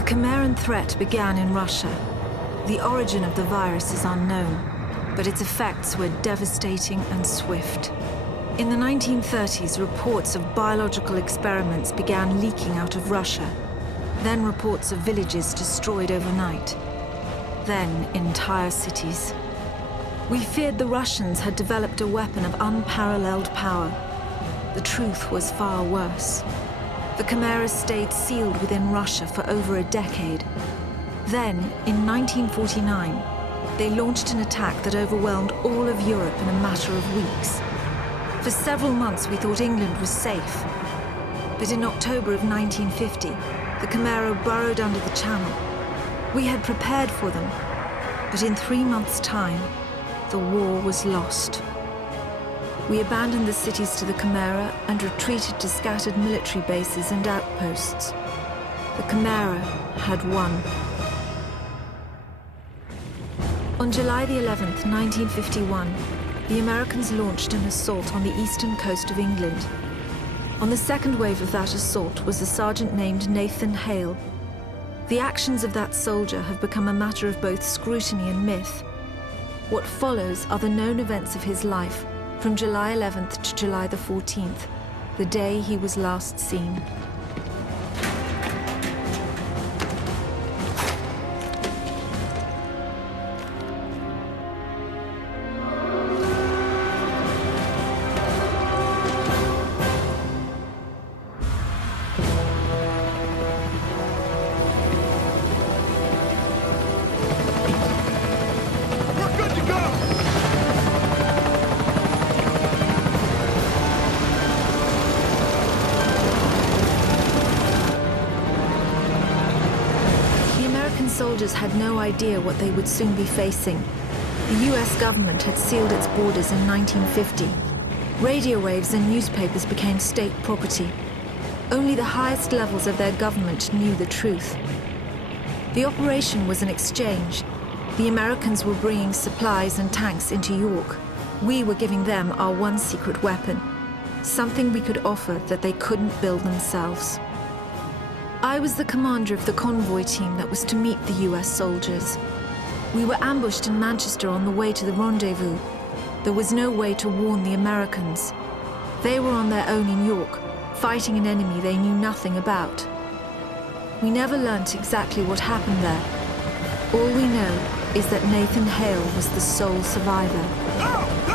The Chimeran threat began in Russia. The origin of the virus is unknown, but its effects were devastating and swift. In the 1930s, reports of biological experiments began leaking out of Russia. Then reports of villages destroyed overnight. Then entire cities. We feared the Russians had developed a weapon of unparalleled power. The truth was far worse. The Chimeras stayed sealed within Russia for over a decade. Then, in 1949, they launched an attack that overwhelmed all of Europe in a matter of weeks. For several months, we thought England was safe. But in October of 1950, the Chimera burrowed under the Channel. We had prepared for them, but in 3 months' time, the war was lost. We abandoned the cities to the Chimera and retreated to scattered military bases and outposts. The Chimera had won. On July the 11th, 1951, the Americans launched an assault on the eastern coast of England. On the second wave of that assault was a sergeant named Nathan Hale. The actions of that soldier have become a matter of both scrutiny and myth. What follows are the known events of his life from July 11th to July the 14th, the day he was last seen. Soldiers had no idea what they would soon be facing. The US government had sealed its borders in 1950. Radio waves and newspapers became state property. Only the highest levels of their government knew the truth. The operation was an exchange. The Americans were bringing supplies and tanks into York. We were giving them our one secret weapon, something we could offer that they couldn't build themselves. I was the commander of the convoy team that was to meet the US soldiers. We were ambushed in Manchester on the way to the rendezvous. There was no way to warn the Americans. They were on their own in York, fighting an enemy they knew nothing about. We never learnt exactly what happened there. All we know is that Nathan Hale was the sole survivor.